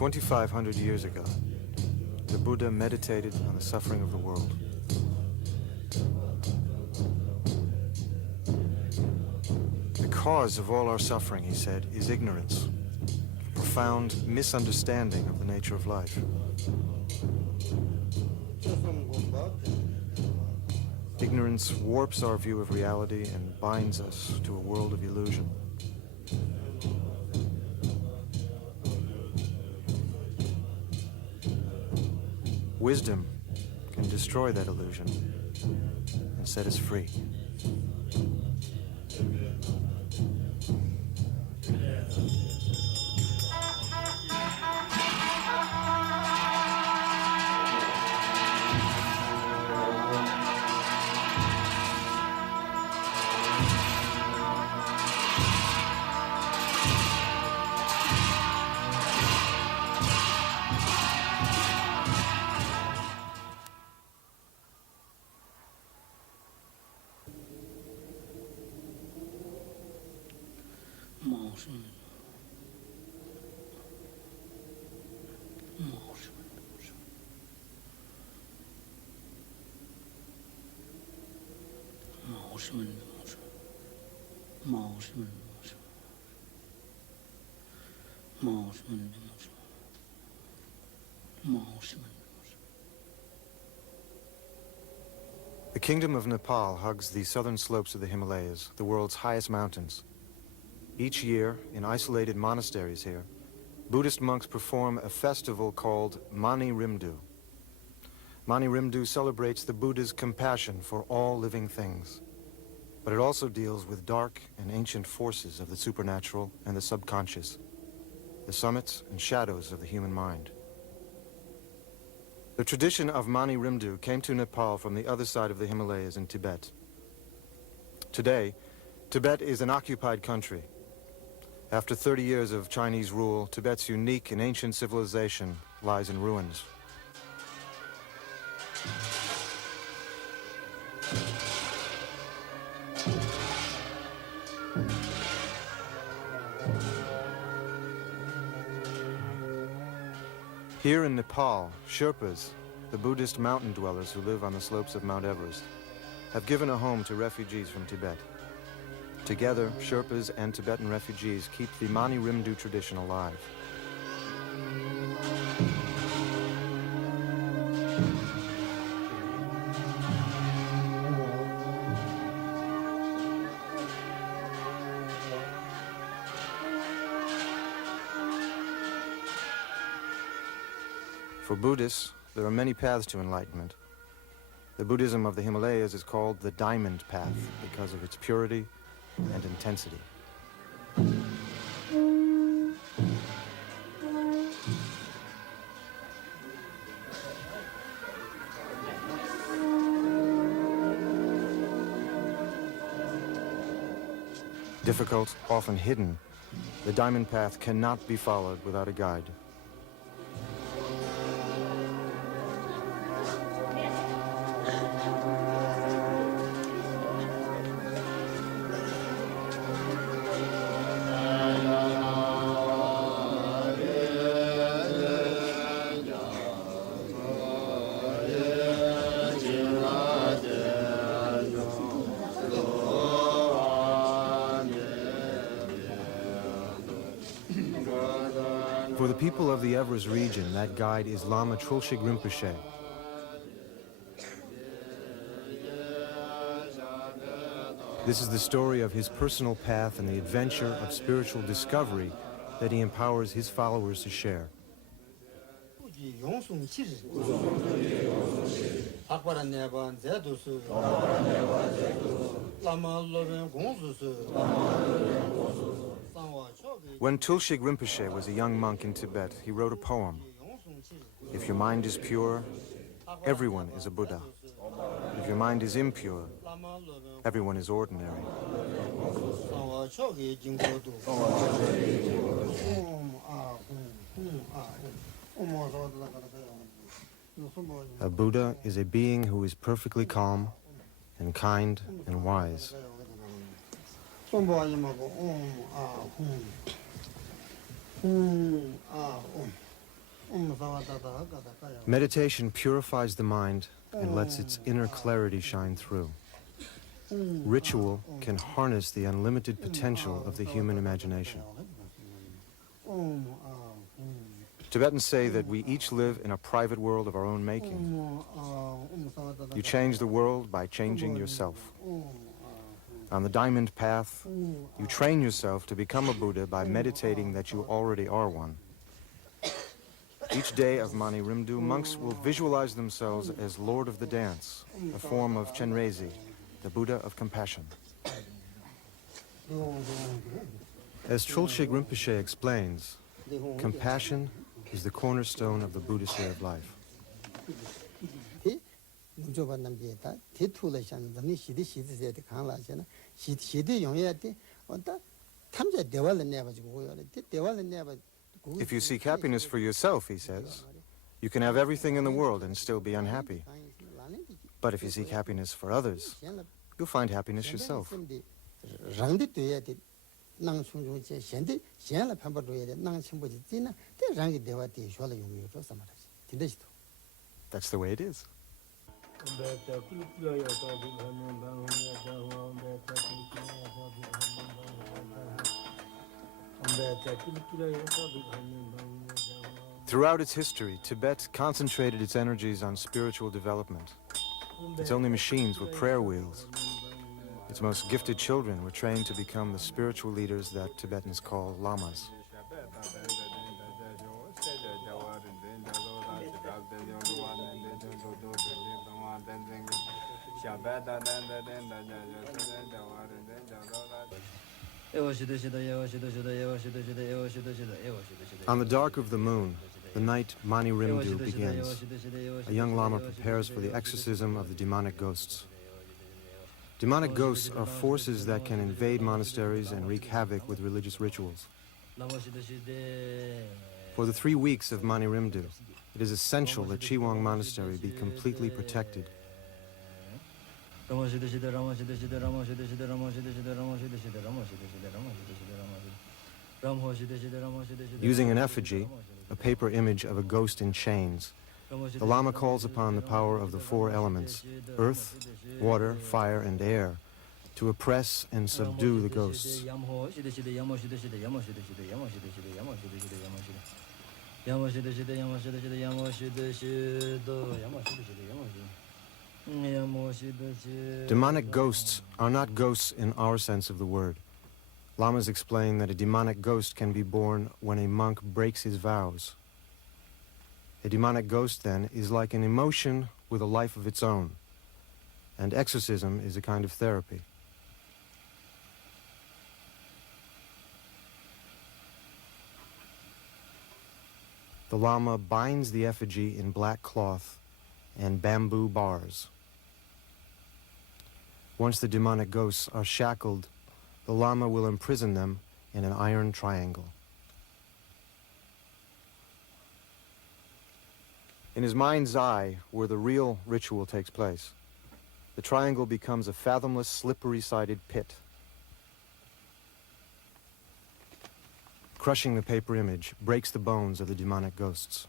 "2,500 years ago, the Buddha meditated on the suffering of the world. The cause of all our suffering, he said, is ignorance, a profound misunderstanding of the nature of life. Ignorance warps our view of reality and binds us to a world of illusion. Wisdom can destroy that illusion and set us free." The Kingdom of Nepal hugs the southern slopes of the Himalayas, the world's highest mountains. Each year, in isolated monasteries here, Buddhist monks perform a festival called Mani Rimdu. Mani Rimdu celebrates the Buddha's compassion for all living things, but it also deals with dark and ancient forces of the supernatural and the subconscious, the summits and shadows of the human mind. The tradition of Mani Rimdu came to Nepal from the other side of the Himalayas in Tibet. Today, Tibet is an occupied country. After 30 years of Chinese rule, Tibet's unique and ancient civilization lies in ruins. Here in Nepal, Sherpas, the Buddhist mountain dwellers who live on the slopes of Mount Everest, have given a home to refugees from Tibet. Together, Sherpas and Tibetan refugees keep the Mani Rimdu tradition alive. For Buddhists, there are many paths to enlightenment. The Buddhism of the Himalayas is called the Diamond Path because of its purity and intensity. Difficult, often hidden, the Diamond Path cannot be followed without a guide. For the people of the Everest region, that guide is Lama Trulshik Rinpoche. This is the story of his personal path and the adventure of spiritual discovery that he empowers his followers to share. When Trulshik Rinpoche was a young monk in Tibet, he wrote a poem. If your mind is pure, everyone is a Buddha. If your mind is impure, everyone is ordinary. A Buddha is a being who is perfectly calm and kind and wise. Meditation purifies the mind and lets its inner clarity shine through. Ritual can harness the unlimited potential of the human imagination. Tibetans say that we each live in a private world of our own making. You change the world by changing yourself. On the diamond path, you train yourself to become a Buddha by meditating that you already are one. Each day of Mani Rimdu, monks will visualize themselves as Lord of the Dance, a form of Chenrezi, the Buddha of compassion. As Trulshik Rinpoche explains, compassion is the cornerstone of the Buddhist way of life. If you seek happiness for yourself, he says, you can have everything in the world and still be unhappy. But if you seek happiness for others, you'll find happiness yourself. That's the way it is. Throughout its history, Tibet concentrated its energies on spiritual development. Its only machines were prayer wheels. Its most gifted children were trained to become the spiritual leaders that Tibetans call Lamas. On the dark of the moon, the night Mani Rimdu begins. A young Lama prepares for the exorcism of the demonic ghosts. Demonic ghosts are forces that can invade monasteries and wreak havoc with religious rituals. For the 3 weeks of Mani Rimdu, it is essential that Chiwang Monastery be completely protected. Using an effigy, a paper image of a ghost in chains, the Lama calls upon the power of the 4 elements, earth, water, fire, and air, to oppress and subdue the ghosts. Demonic ghosts are not ghosts in our sense of the word. Lamas explain that a demonic ghost can be born when a monk breaks his vows. A demonic ghost, then, is like an emotion with a life of its own, and exorcism is a kind of therapy. The Lama binds the effigy in black cloth and bamboo bars. Once the demonic ghosts are shackled, the Lama will imprison them in an iron triangle. In his mind's eye, where the real ritual takes place, the triangle becomes a fathomless, slippery-sided pit. Crushing the paper image breaks the bones of the demonic ghosts.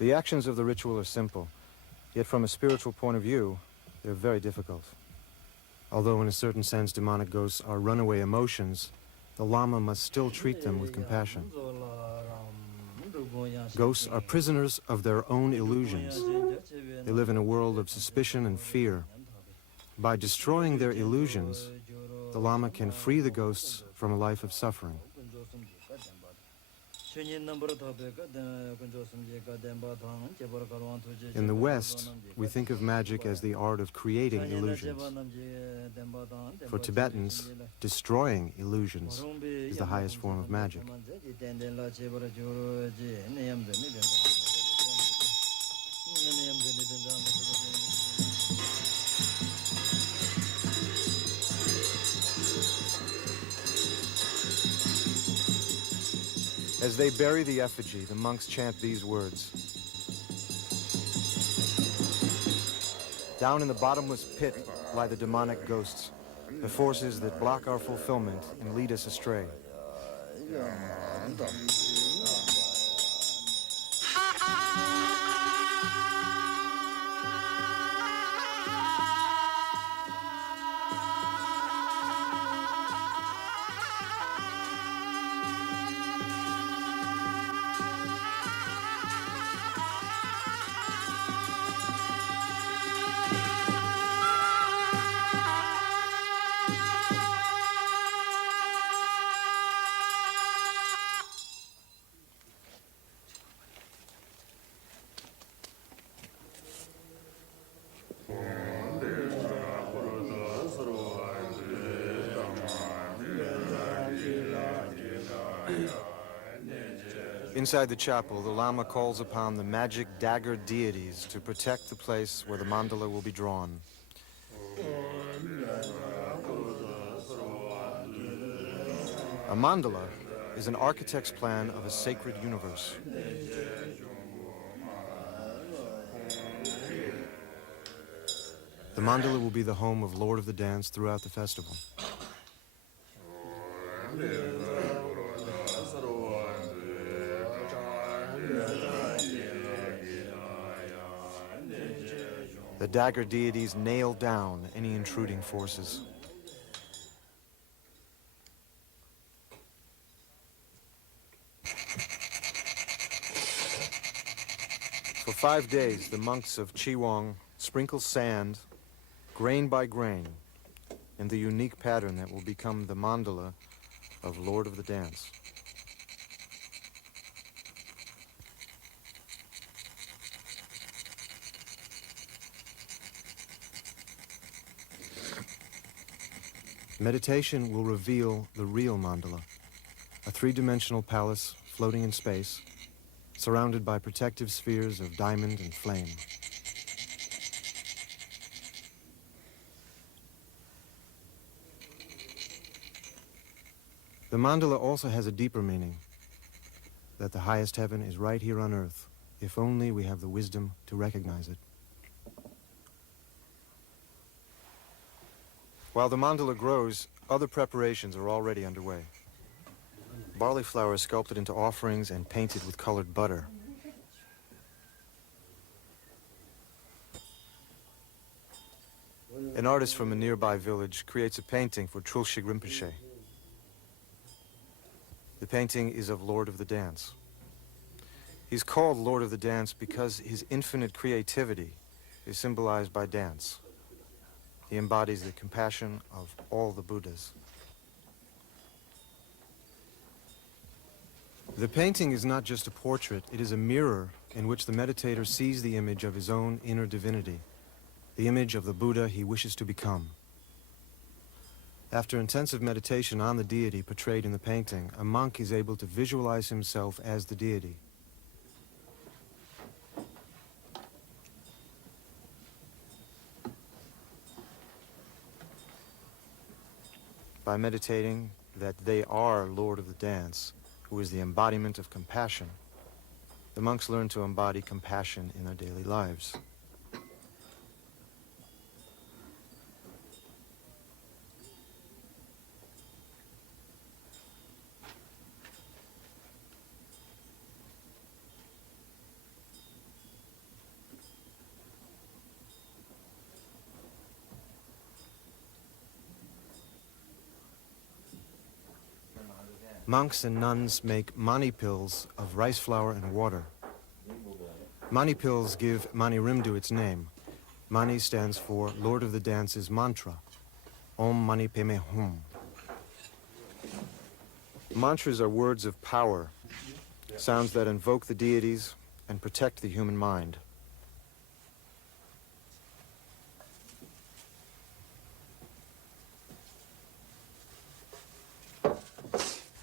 The actions of the ritual are simple, yet from a spiritual point of view, they're very difficult. Although in a certain sense demonic ghosts are runaway emotions, the Lama must still treat them with compassion. Ghosts are prisoners of their own illusions. They live in a world of suspicion and fear. By destroying their illusions, the Lama can free the ghosts from a life of suffering. In the West, we think of magic as the art of creating illusions. For Tibetans, destroying illusions is the highest form of magic. As they bury the effigy, the monks chant these words. Down in the bottomless pit lie the demonic ghosts, the forces that block our fulfillment and lead us astray. Inside the chapel, the Lama calls upon the magic dagger deities to protect the place where the mandala will be drawn. A mandala is an architect's plan of a sacred universe. The mandala will be the home of Lord of the Dance throughout the festival. The dagger deities nail down any intruding forces. For 5 days, the monks of Chiwang sprinkle sand, grain by grain, in the unique pattern that will become the mandala of Lord of the Dance. Meditation will reveal the real mandala, a three-dimensional palace floating in space, surrounded by protective spheres of diamond and flame. The mandala also has a deeper meaning, that the highest heaven is right here on earth, if only we have the wisdom to recognize it. While the mandala grows, other preparations are already underway. Barley flour is sculpted into offerings and painted with colored butter. An artist from a nearby village creates a painting for Trulshik Rinpoche. The painting is of Lord of the Dance. He's called Lord of the Dance because his infinite creativity is symbolized by dance. He embodies the compassion of all the Buddhas. The painting is not just a portrait, it is a mirror in which the meditator sees the image of his own inner divinity, the image of the Buddha he wishes to become. After intensive meditation on the deity portrayed in the painting, a monk is able to visualize himself as the deity. By meditating that they are Lord of the Dance, who is the embodiment of compassion, the monks learn to embody compassion in their daily lives. Monks and nuns make mani pills of rice flour and water. Mani pills give Mani Rimdu its name. Mani stands for Lord of the Dance's mantra, Om Mani Padme Hum. Mantras are words of power, sounds that invoke the deities and protect the human mind.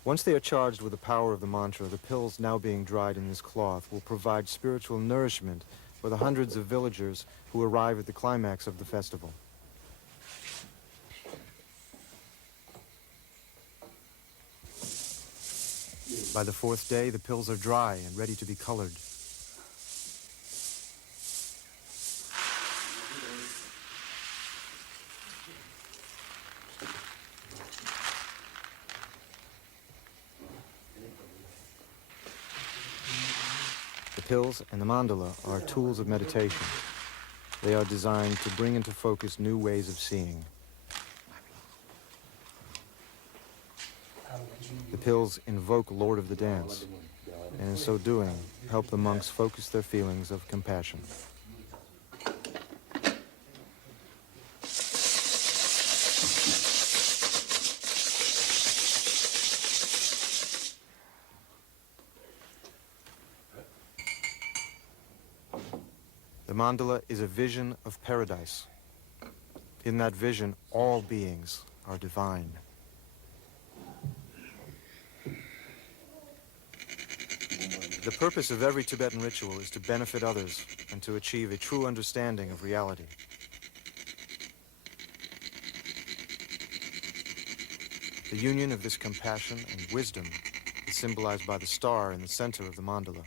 Once they are charged with the power of the mantra, the pills now being dried in this cloth will provide spiritual nourishment for the hundreds of villagers who arrive at the climax of the festival. By the fourth day, the pills are dry and ready to be colored. The pills and the mandala are tools of meditation. They are designed to bring into focus new ways of seeing. The pills invoke Lord of the Dance, and in so doing, help the monks focus their feelings of compassion. The mandala is a vision of paradise. In that vision, all beings are divine. The purpose of every Tibetan ritual is to benefit others and to achieve a true understanding of reality. The union of this compassion and wisdom is symbolized by the star in the center of the mandala.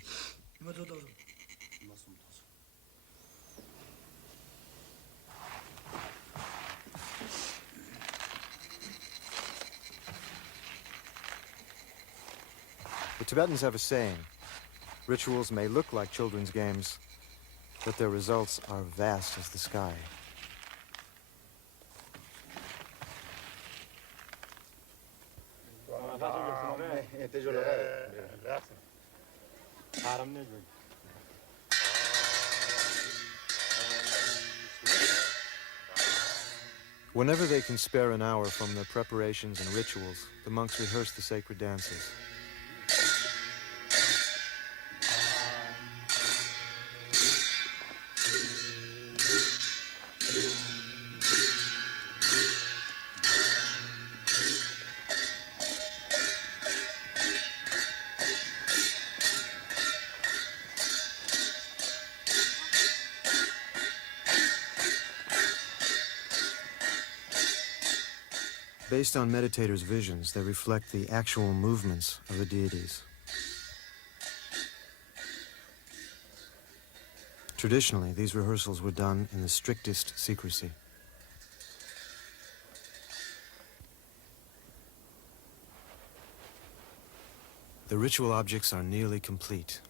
The Tibetans have a saying: rituals may look like children's games, but their results are vast as the sky. Whenever they can spare an hour from their preparations and rituals, the monks rehearse the sacred dances. Based on meditators' visions, they reflect the actual movements of the deities. Traditionally, these rehearsals were done in the strictest secrecy. The ritual objects are nearly complete.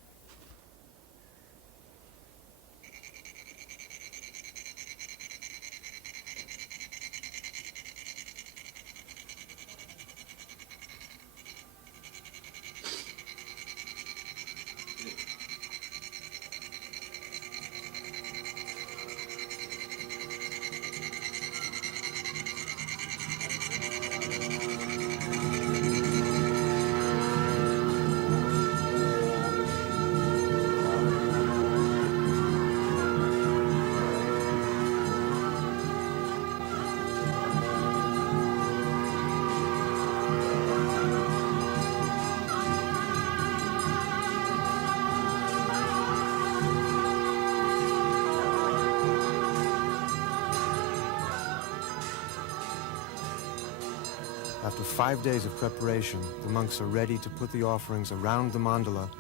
After 5 days of preparation, the monks are ready to put the offerings around the mandala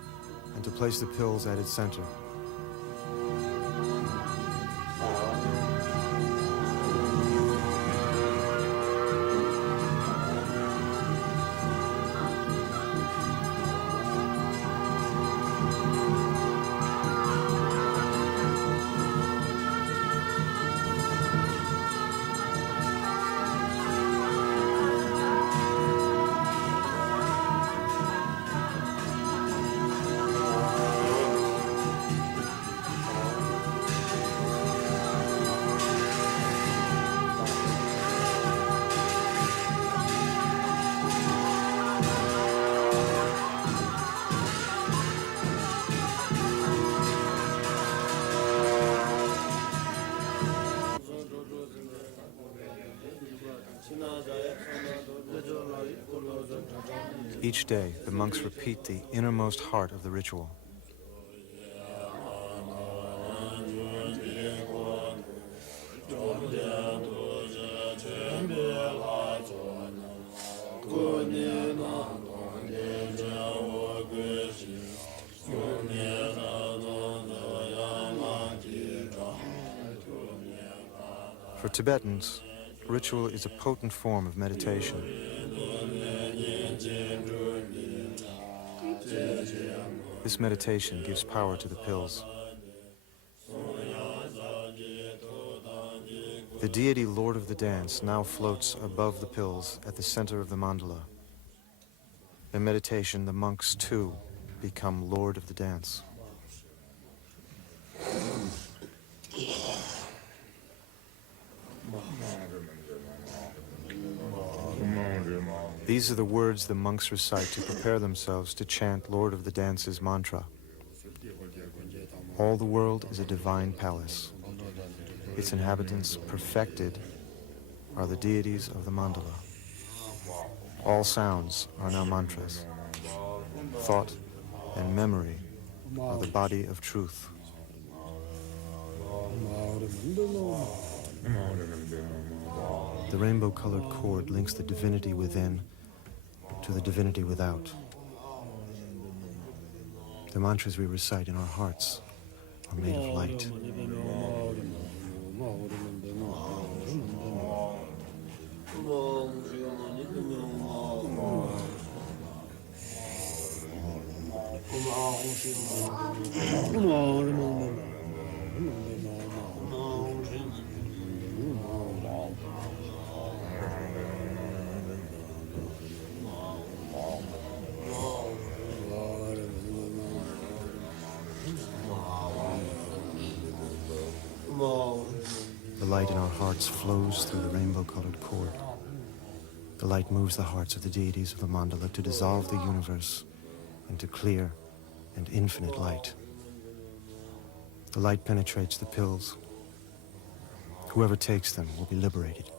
and to place the pills at its center. Each day, the monks repeat the innermost heart of the ritual. For Tibetans, ritual is a potent form of meditation. This meditation gives power to the pills. The deity Lord of the Dance now floats above the pills at the center of the mandala. In meditation, the monks too become Lord of the Dance. These are the words the monks recite to prepare themselves to chant Lord of the Dance's mantra. All the world is a divine palace. Its inhabitants, perfected, are the deities of the mandala. All sounds are now mantras. Thought and memory are the body of truth. The rainbow-colored cord links the divinity within to the divinity without. The mantras we recite in our hearts are made of light. The light in our hearts flows through the rainbow-colored cord. The light moves the hearts of the deities of the mandala to dissolve the universe into clear and infinite light. The light penetrates the pills. Whoever takes them will be liberated.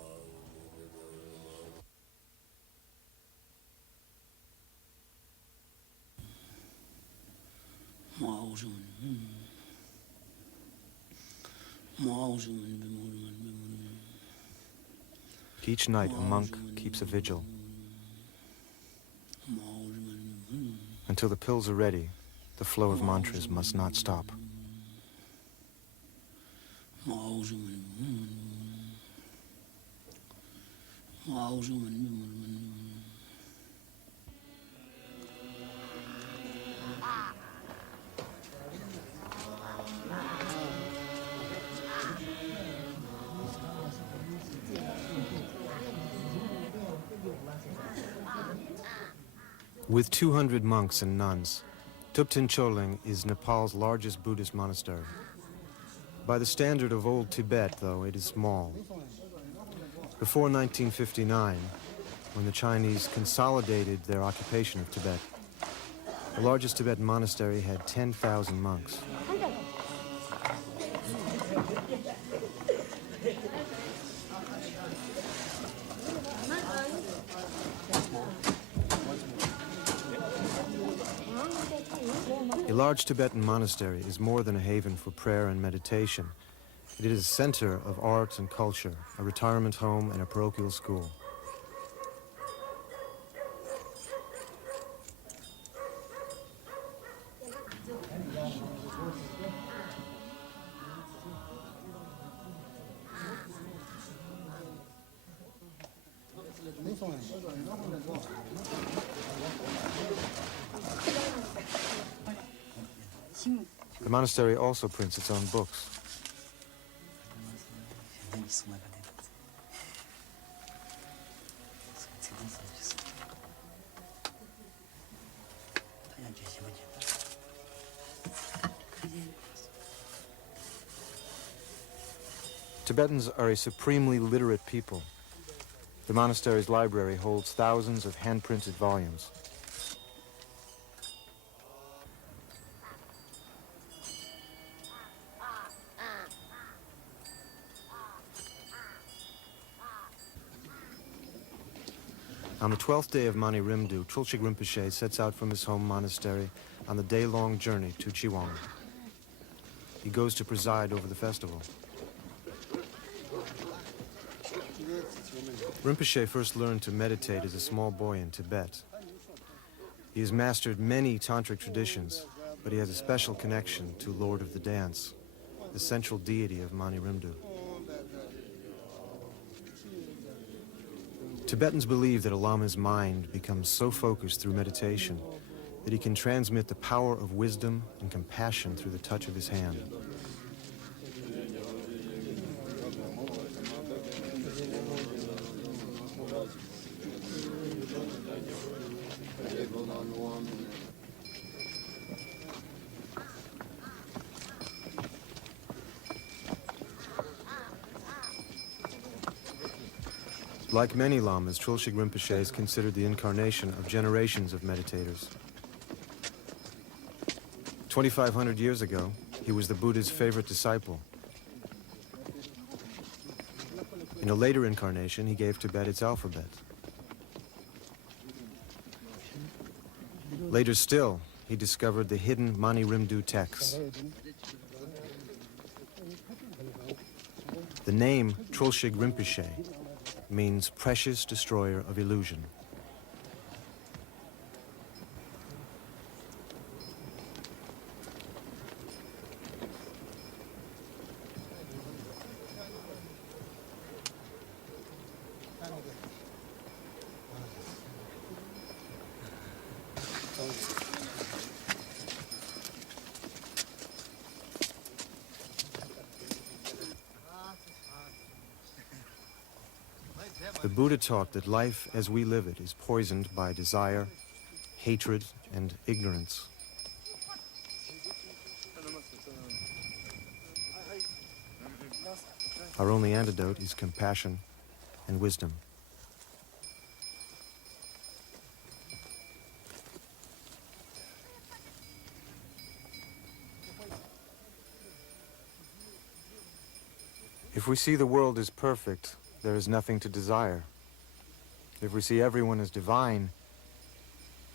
Each night, a monk keeps a vigil. Until the pills are ready, the flow of mantras must not stop. With 200 monks and nuns, Thubten Choling is Nepal's largest Buddhist monastery. By the standard of old Tibet, though, it is small. Before 1959, when the Chinese consolidated their occupation of Tibet, the largest Tibetan monastery had 10,000 monks. A large Tibetan monastery is more than a haven for prayer and meditation. It is a center of art and culture, a retirement home, and a parochial school. The monastery also prints its own books. Tibetans are a supremely literate people. The monastery's library holds thousands of hand-printed volumes. On the 12th day of Mani Rimdu, Trulshik Rinpoche sets out from his home monastery on the day-long journey to Chiwang. He goes to preside over the festival. Rinpoche first learned to meditate as a small boy in Tibet. He has mastered many tantric traditions, but he has a special connection to Lord of the Dance, the central deity of Mani Rimdu. Tibetans believe that a Lama's mind becomes so focused through meditation that he can transmit the power of wisdom and compassion through the touch of his hand. Like many lamas, Trulshik Rinpoche is considered the incarnation of generations of meditators. 2,500 years ago, he was the Buddha's favorite disciple. In a later incarnation, he gave Tibet its alphabet. Later still, he discovered the hidden Mani Rimdu texts. The name Trulshik Rinpoche means precious destroyer of illusion. The Buddha taught that life as we live it is poisoned by desire, hatred, and ignorance. Our only antidote is compassion and wisdom. If we see the world as perfect, there is nothing to desire. If we see everyone as divine,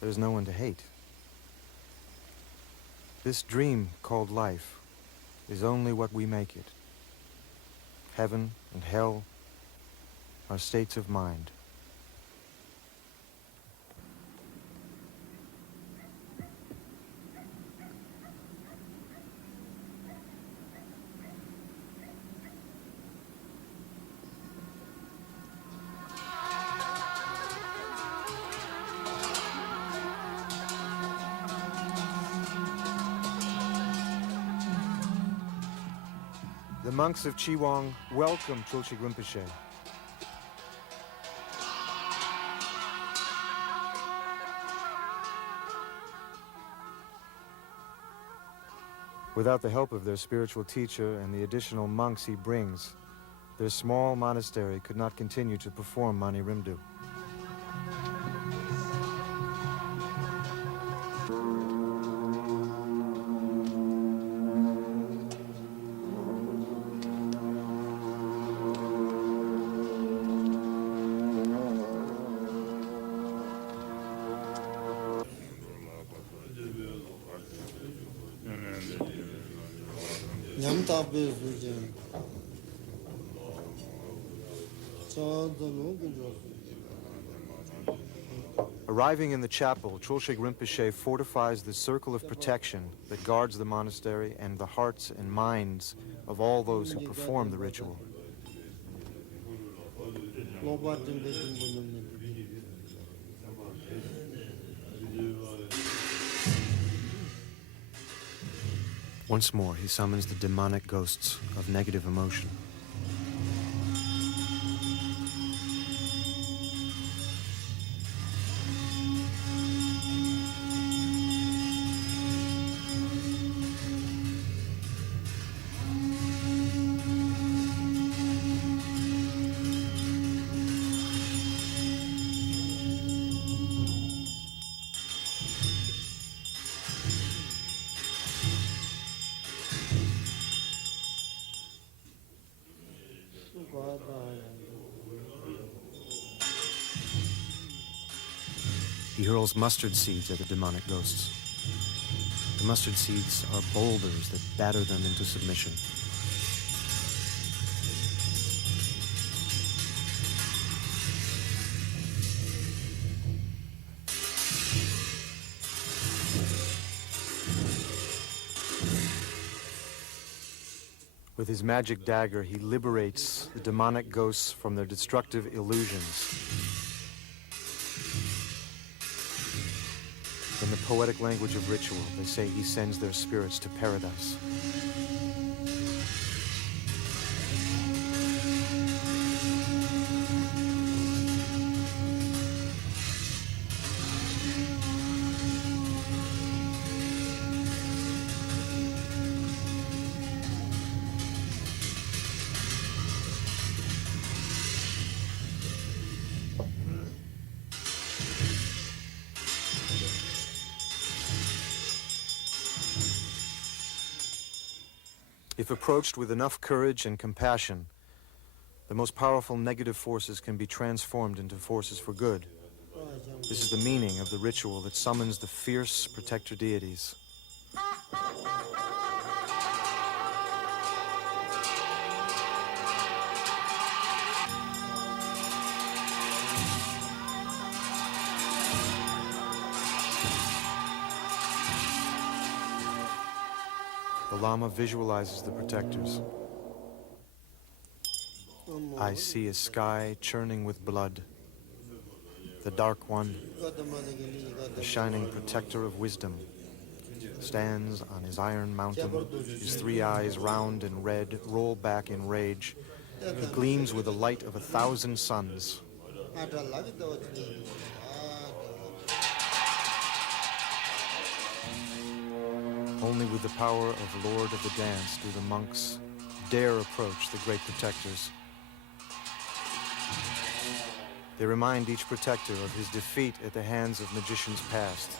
there is no one to hate. This dream called life is only what we make it. Heaven and hell are states of mind. The monks of Chiwang welcome Trulshik Rinpoche. Without the help of their spiritual teacher and the additional monks he brings, their small monastery could not continue to perform Mani Rimdu. Arriving in the chapel, Trulshik Rinpoche fortifies the circle of protection that guards the monastery and the hearts and minds of all those who perform the ritual. Once more, he summons the demonic ghosts of negative emotion. He hurls mustard seeds at the demonic ghosts. The mustard seeds are boulders that batter them into submission. With his magic dagger, he liberates the demonic ghosts from their destructive illusions In the poetic language of ritual, they say he sends their spirits to paradise. If approached with enough courage and compassion, the most powerful negative forces can be transformed into forces for good. This is the meaning of the ritual that summons the fierce protector deities. The Lama visualizes the protectors. I see a sky churning with blood. The Dark One, the shining protector of wisdom, stands on his iron mountain. His three eyes, round and red, roll back in rage. He gleams with the light of 1,000 suns. Only with the power of Lord of the Dance do the monks dare approach the great protectors. They remind each protector of his defeat at the hands of magicians past,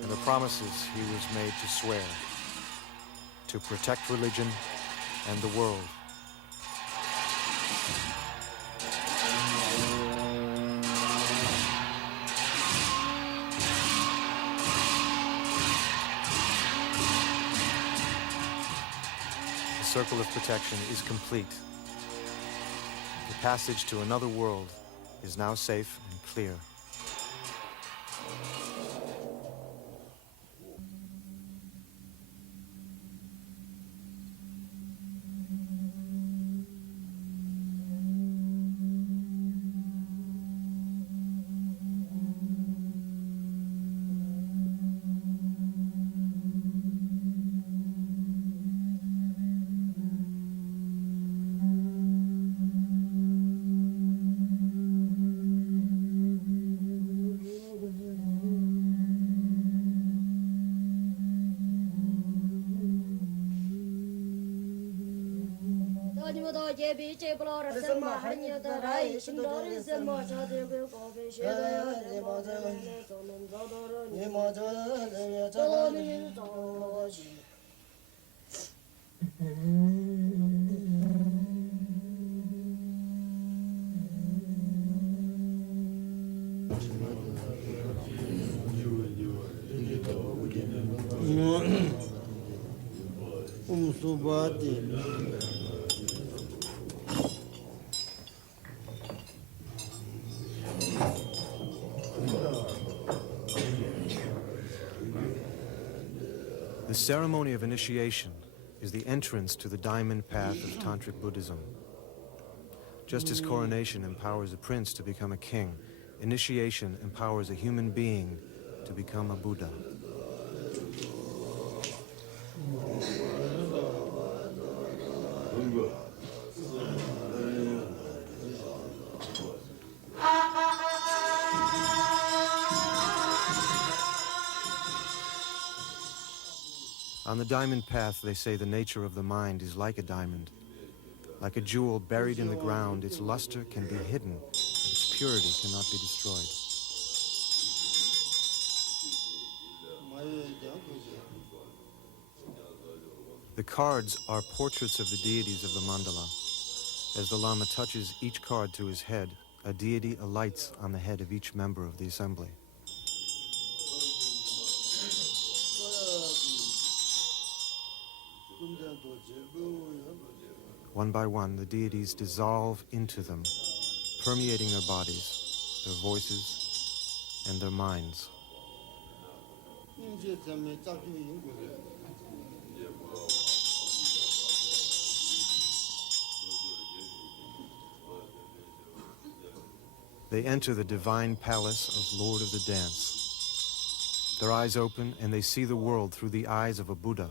and the promises he was made to swear, to protect religion and the world. The circle of protection is complete. The passage to another world is now safe and clear. The ceremony of initiation is the entrance to the diamond path of Tantric Buddhism. Just as coronation empowers a prince to become a king, initiation empowers a human being to become a Buddha. On the diamond path, they say the nature of the mind is like a diamond. Like a jewel buried in the ground, its luster can be hidden, but its purity cannot be destroyed. The cards are portraits of the deities of the mandala. As the Lama touches each card to his head, a deity alights on the head of each member of the assembly. One by one, the deities dissolve into them, permeating their bodies, their voices, and their minds. They enter the divine palace of Lord of the Dance. Their eyes open and they see the world through the eyes of a Buddha.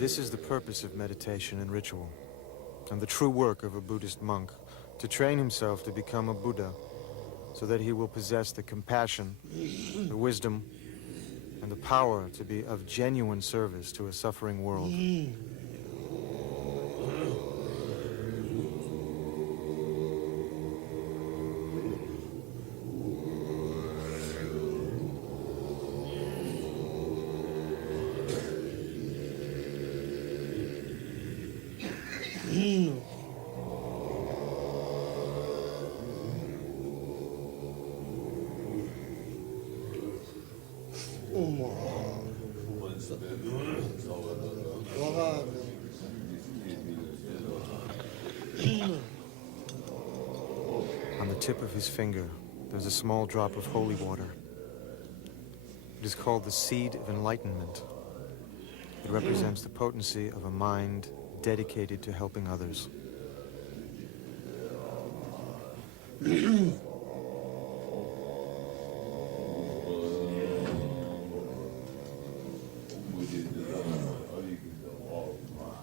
This is the purpose of meditation and ritual, and the true work of a Buddhist monk, to train himself to become a Buddha, so that he will possess the compassion, the wisdom, and the power to be of genuine service to a suffering world. On the tip of his finger, there's a small drop of holy water. It is called the seed of enlightenment. It represents the potency of a mind dedicated to helping others.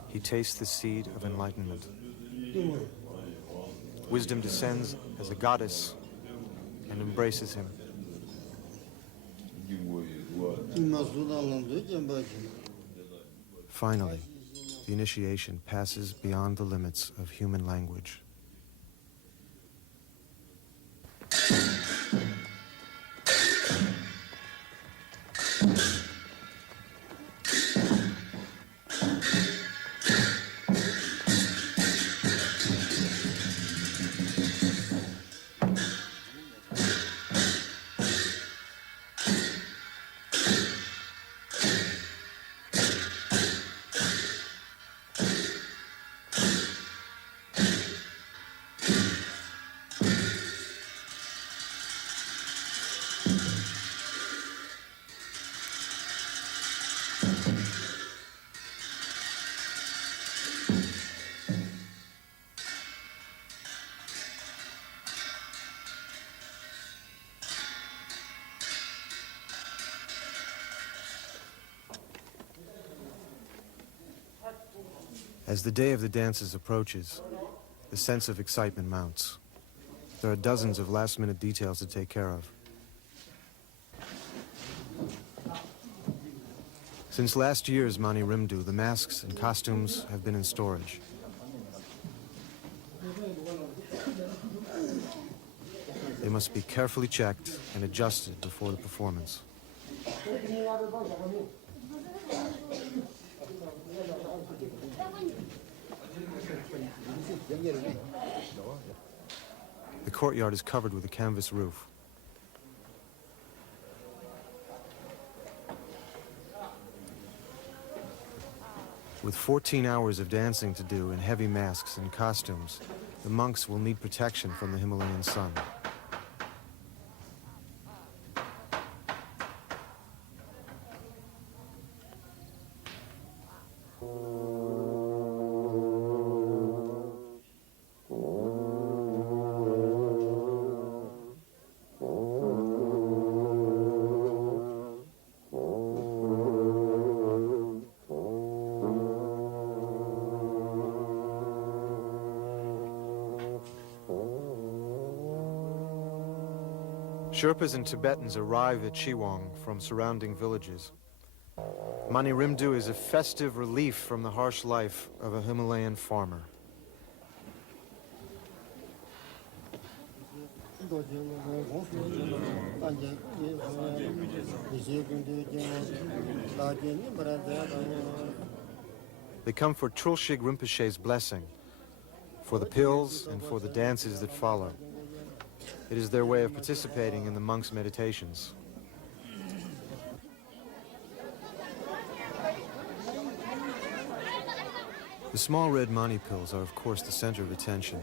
He tastes the seed of enlightenment. Wisdom descends as a goddess and embraces him. Finally, the initiation passes beyond the limits of human language. As the day of the dances approaches, the sense of excitement mounts. There are dozens of last-minute details to take care of. Since last year's Mani Rimdu, the masks and costumes have been in storage. They must be carefully checked and adjusted before the performance. The courtyard is covered with a canvas roof. With 14 hours of dancing to do in heavy masks and costumes, the monks will need protection from the Himalayan sun. Sherpas and Tibetans arrive at Chiwang from surrounding villages. Mani Rimdu is a festive relief from the harsh life of a Himalayan farmer. They come for Trulshik Rinpoche's blessing, for the pills and for the dances that follow. It is their way of participating in the monks' meditations. The small red mani pills are, of course, the center of attention.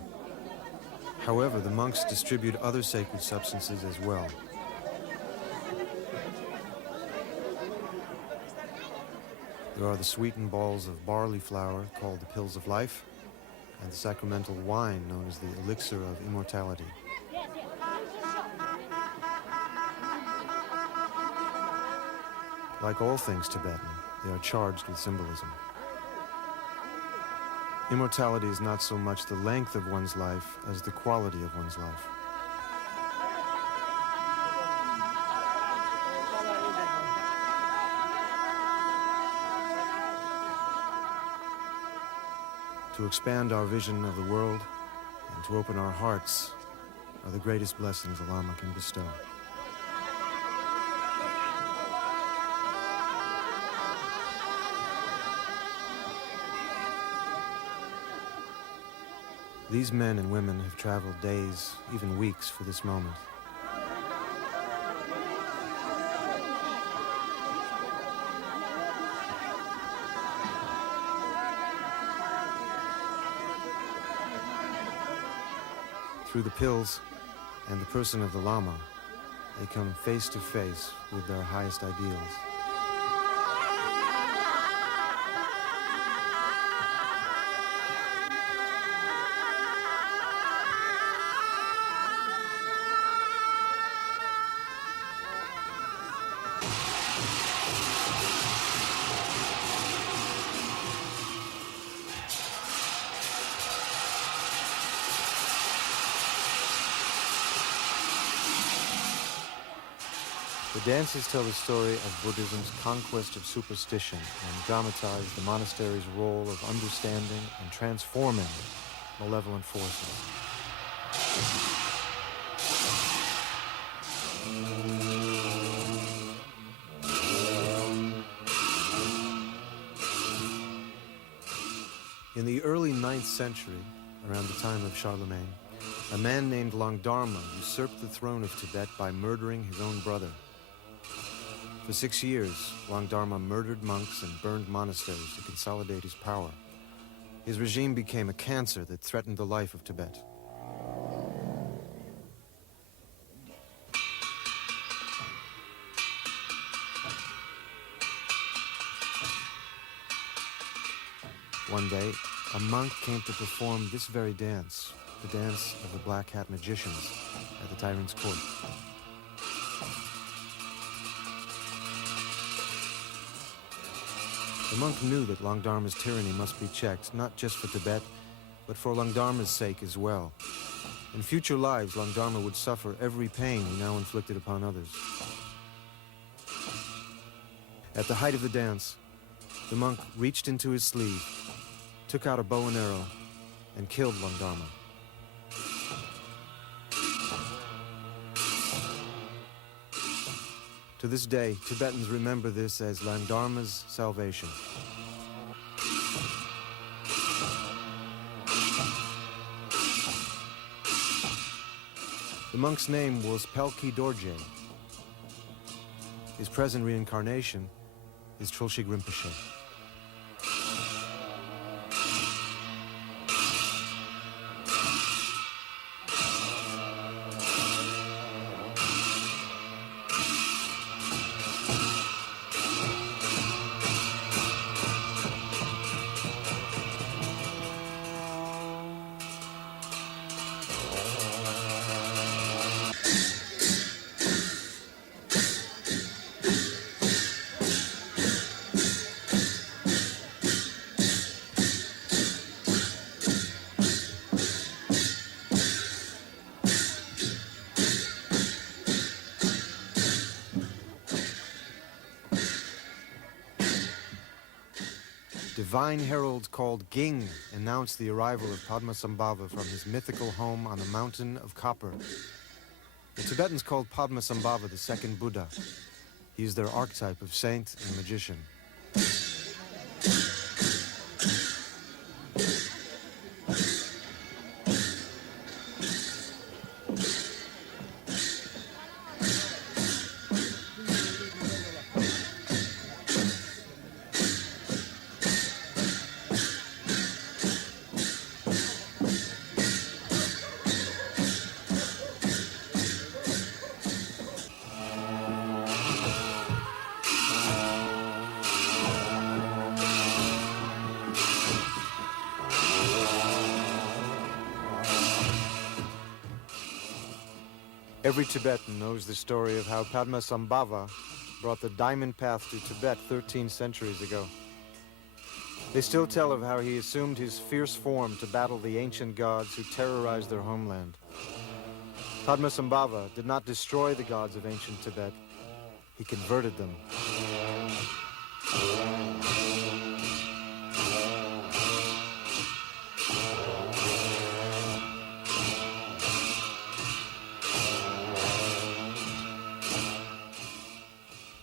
However, the monks distribute other sacred substances as well. There are the sweetened balls of barley flour called the pills of life, and the sacramental wine known as the elixir of immortality. Like all things Tibetan, they are charged with symbolism. Immortality is not so much the length of one's life as the quality of one's life. To expand our vision of the world and to open our hearts are the greatest blessings a Lama can bestow. These men and women have traveled days, even weeks, for this moment. Through the pills and the person of the Lama, they come face to face with their highest ideals. The dances tell the story of Buddhism's conquest of superstition and dramatize the monastery's role of understanding and transforming malevolent forces. In the early 9th century, around the time of Charlemagne, a man named Langdharma usurped the throne of Tibet by murdering his own brother. For 6 years, Langdharma murdered monks and burned monasteries to consolidate his power. His regime became a cancer that threatened the life of Tibet. One day, a monk came to perform this very dance, the dance of the black hat magicians at the tyrant's court. The monk knew that Langdharma's tyranny must be checked, not just for Tibet, but for Langdharma's sake as well. In future lives, Langdharma would suffer every pain he now inflicted upon others. At the height of the dance, the monk reached into his sleeve, took out a bow and arrow, and killed Langdharma. To this day, Tibetans remember this as Langdharma's salvation. The monk's name was Pelki Dorje. His present reincarnation is Trulshik Rinpoche. Divine heralds called Ging announced the arrival of Padmasambhava from his mythical home on the mountain of copper. The Tibetans called Padmasambhava the second Buddha. He is their archetype of saint and magician. Every Tibetan knows the story of how Padmasambhava brought the diamond path to Tibet 13 centuries ago. They still tell of how he assumed his fierce form to battle the ancient gods who terrorized their homeland. Padmasambhava did not destroy the gods of ancient Tibet, he converted them.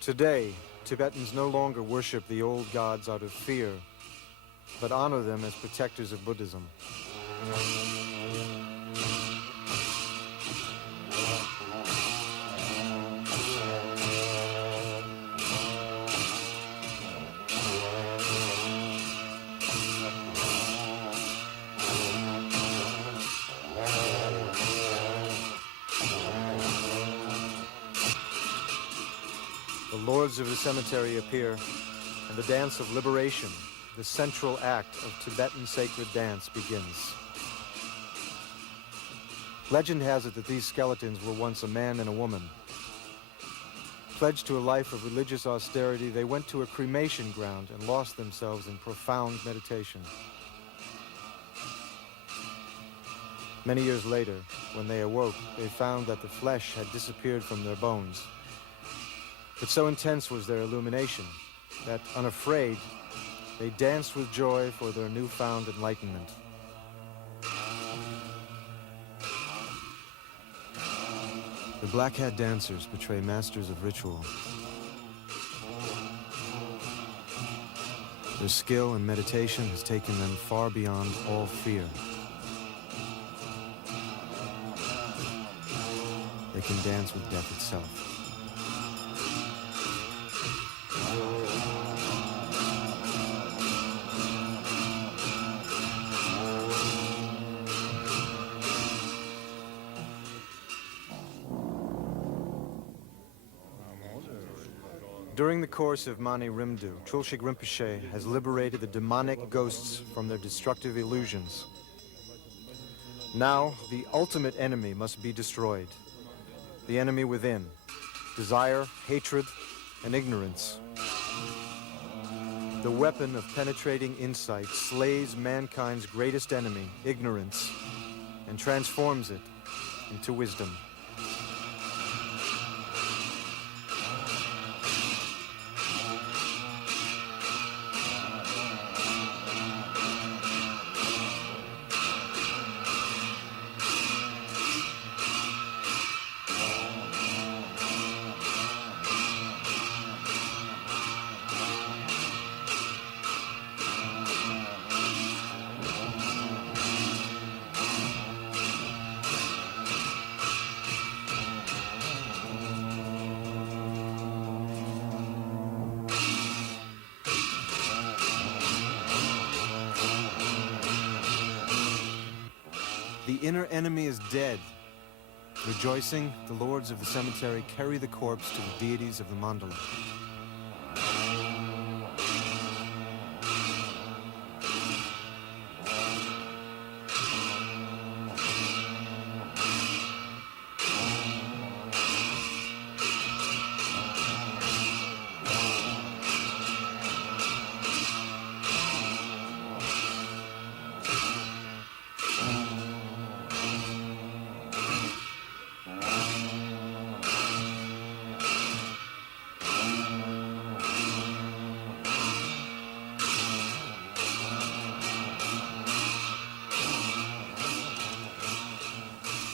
Today, Tibetans no longer worship the old gods out of fear, but honor them as protectors of Buddhism. The lords of the cemetery appear, and the dance of liberation, the central act of Tibetan sacred dance, begins. Legend has it that these skeletons were once a man and a woman. Pledged to a life of religious austerity, they went to a cremation ground and lost themselves in profound meditation. Many years later, when they awoke, they found that the flesh had disappeared from their bones. But so intense was their illumination that, unafraid, they danced with joy for their newfound enlightenment. The black hat dancers portray masters of ritual. Their skill and meditation has taken them far beyond all fear. They can dance with death itself. During the course of Mani Rimdu, Trulshik Rinpoche has liberated the demonic ghosts from their destructive illusions. Now, the ultimate enemy must be destroyed. The enemy within: desire, hatred, and ignorance. The weapon of penetrating insight slays mankind's greatest enemy, ignorance, and transforms it into wisdom. The inner enemy is dead. Rejoicing, the lords of the cemetery carry the corpse to the deities of the mandala.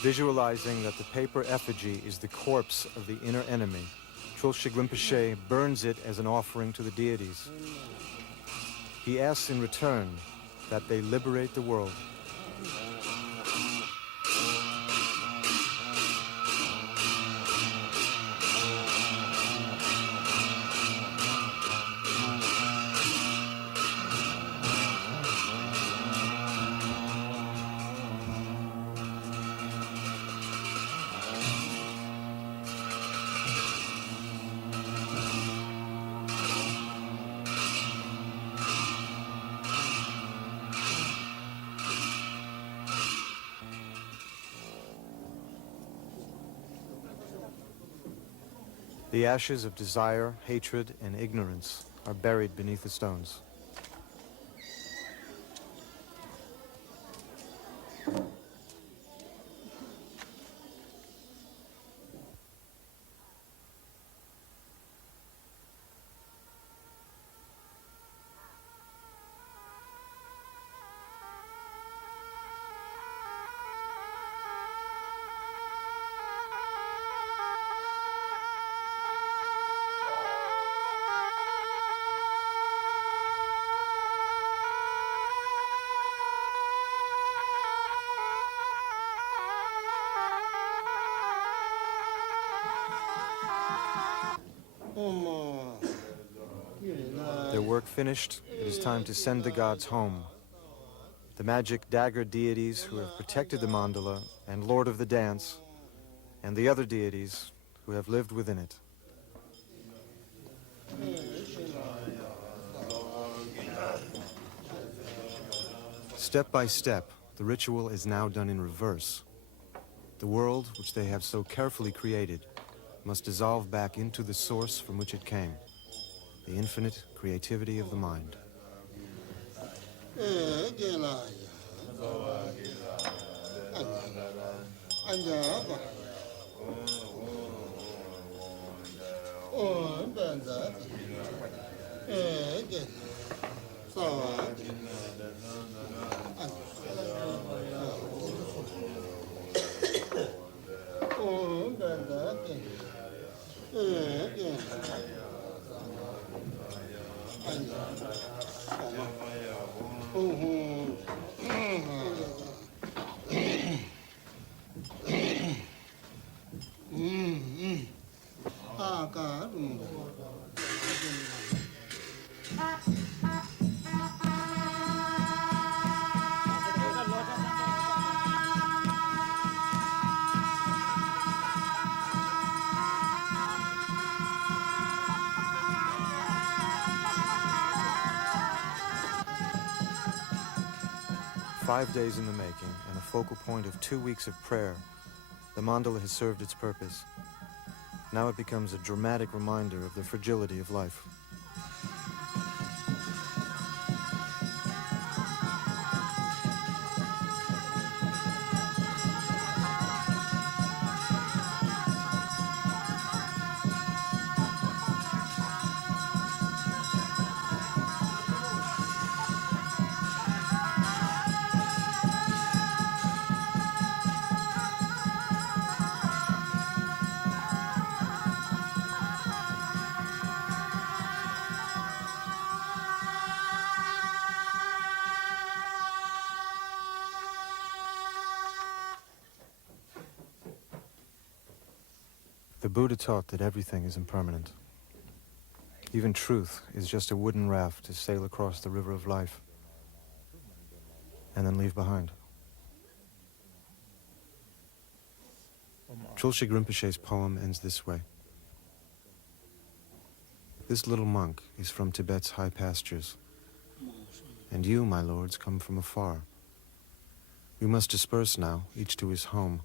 Visualizing that the paper effigy is the corpse of the inner enemy, Trulshik Rinpoche burns it as an offering to the deities. He asks in return that they liberate the world. The ashes of desire, hatred, and ignorance are buried beneath the stones. Their work finished, it is time to send the gods home. The magic dagger deities who have protected the mandala and Lord of the Dance, and the other deities who have lived within it. Step by step, the ritual is now done in reverse. The world, which they have so carefully created, must dissolve back into the source from which it came, the infinite creativity of the mind. "5 days in the making and a focal point of 2 weeks of prayer, the mandala has served its purpose. Now it becomes a dramatic reminder of the fragility of life. The Buddha taught that everything is impermanent. Even truth is just a wooden raft to sail across the river of life and then leave behind. Trulshik Rinpoche's poem ends this way. This little monk is from Tibet's high pastures, and you, my lords, come from afar. We must disperse now, each to his home,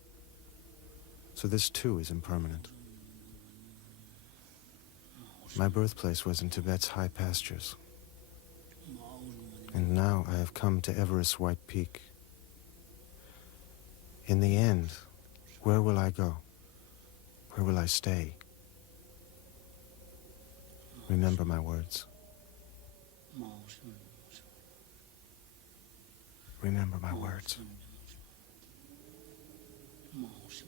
so this too is impermanent. My birthplace was in Tibet's high pastures, and now I have come to Everest's white peak. In the end, where will I go? Where will I stay? Remember my words. Remember my words. Mouse.